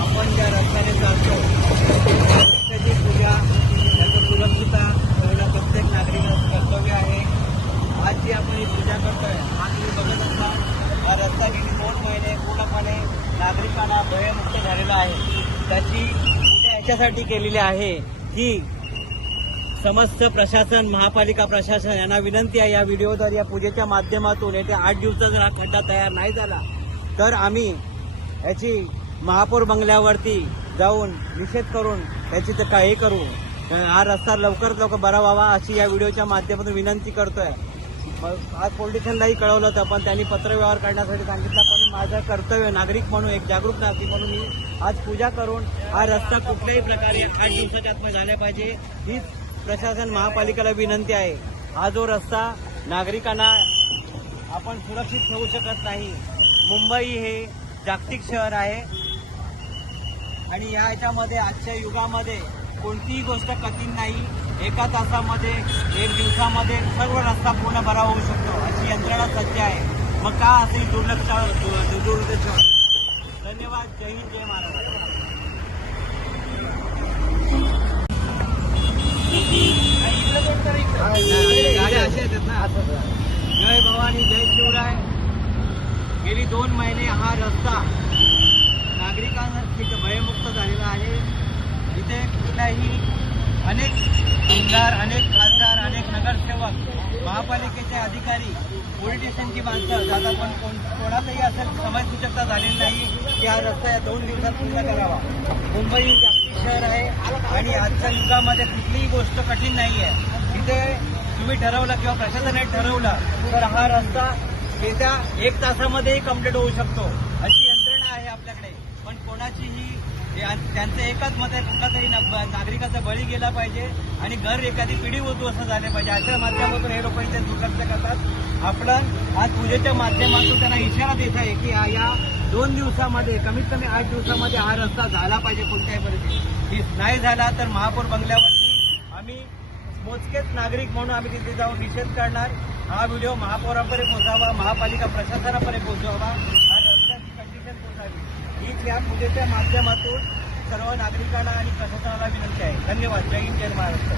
आपण ज्या रस्त्याने चालतो रस्त्याची पूजा त्याची सुरक्षितता ठेवणं प्रत्येक नागरिकाचं कर्तव्य आहे. आज जी आपण ही पूजा करतोय हा तुम्ही बघत असाल हा रस्ता गेली 2 महिने पूर्णपणे नागरिकांना भयमुक्त झालेला आहे. त्याची पूजा याच्यासाठी केलेली आहे की समस्त प्रशासन महापालिका प्रशासन यांना विनंती आहे या व्हिडिओद्वारे या पूजेच्या माध्यमातून येत्या 8 दिवसात जर हा खड्डा तयार नाही झाला तर आम्ही याची महापौर बंगल्यावरती जाऊन निषेध करून त्याची तर काही करू. हा रस्ता लवकरात लवकर बरा व्हावा अशी या व्हिडिओच्या माध्यमातून विनंती करतोय. आज पोलिसांनाही कळवलं होतं पण त्यांनी पत्रव्यवहार करण्यासाठी सांगितलं. पण माझं कर्तव्य नागरिक म्हणून एक जागरूक नागरिक म्हणून मी आज पूजा करून हा रस्ता कुठल्याही प्रकारे 8 दिवसाच्या आत झाला पाहिजे हीच प्रशासन महापालिकेला विनंती आहे. हा जो रस्ता नागरिकांना आपण सुरक्षित ठेवू शकत नाही. मुंबई हे जागतिक शहर आहे आणि याच्यामध्ये आजच्या युगामध्ये कोणतीही गोष्ट कठीण नाही. एका तासामध्ये 1 दिवसामध्ये सर्व रस्ता पूर्ण भरा होऊ शकतो अशी यंत्रणा सज्ज आहे. मग का असेल दुर्लक्ष. धन्यवाद. जय हिंद जय महाराष्ट्र. गाड्या अशा येतात ना. जय भवानी जय शिवराय. गेली 2 महिने हा रस्ता नागरिकांसाठी भयमुक्त झालेला आहे. इथे कुठलाही अनेक आमदार अनेक खासदार अनेक नगरसेवक महापालिकेचे अधिकारी पोलीस स्टेशनची माणसं जाता पण कोणाचंही असं समजसूचकता झालेली नाही की हा रस्ता या 2 दिवसात पूर्ण करावा. मुंबई हे जागतिक शहर आहे आणि आजच्या युगामध्ये कुठलीही गोष्ट कठीण नाही आहे. इथे तुम्ही ठरवलं किंवा प्रशासनाने ठरवलं तर हा रस्ता येत्या 1 तासामध्येही कंप्लीट होऊ शकतो अशी यंत्रणा आहे आपल्याकडे. पण कोणाचीही त्यांचं एकच मत आहे कुठला तरी नागरिकाचा बळी गेला पाहिजे आणि घर एखादी पिढी उद्ध्वस्त झाले पाहिजे अशा माध्यमातून हे लोक इथे दुर्लक्ष करतात. आपण आज पूजेच्या माध्यमातून त्यांना इशारा देत आहे की या 2 दिवसामध्ये कमीत कमी 8 दिवसामध्ये हा रस्ता झाला पाहिजे. कोणत्याही परिस्थितीत नाही झाला तर महापौर बंगल्यावरती आम्ही मोजकेच नागरिक म्हणून आम्ही तिथे जाऊन निषेध करणार. हा व्हिडिओ महापौरापर्यंत पोहोचावा महापालिका प्रशासनापर्यंत पोहोचावा हा रस्त्याची कंडिशन पोहोचावी हीच या पूजेच्या माध्यमातून सर्व नागरिकांना आणि प्रशासनाला विनंती आहे. धन्यवाद. जय हिंद जय महाराष्ट्र.